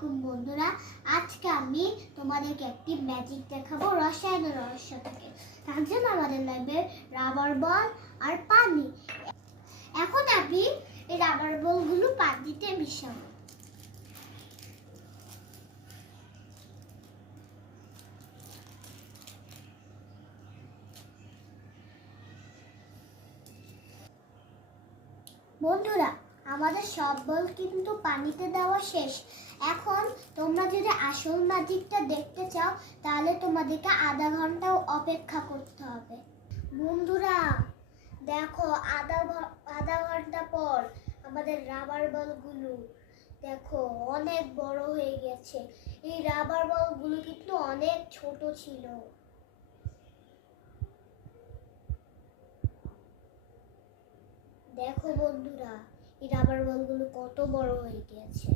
আলাইকুম বন্ধুরা, আজকে আমি তোমাদেরকে একটি ম্যাজিক দেখাবো রসায়নের রহস্য থেকে। তার জন্য আমাদের লাগবে রাবার বল আর পানি। এখন আমি এই রাবার বলগুলো পানিতে মিশাবো। বন্ধুরা, আমাদের সব বল কিন্তু পানিতে দেওয়া শেষ। এখন তোমরা যদি আসল ম্যাজিকটা দেখতে চাও তাহলে তোমাদেরকে আধা ঘন্টা অপেক্ষা করতে হবে। বন্ধুরা দেখো, আধা ঘন্টা পর আমাদের রাবার বলগুলো দেখো অনেক বড় হয়ে গেছে। এই রাবার বলগুলো কিন্তু অনেক ছোট ছিল। দেখো বন্ধুরা, এই রাবার বলগুলো কত বড় হয়ে গেছে।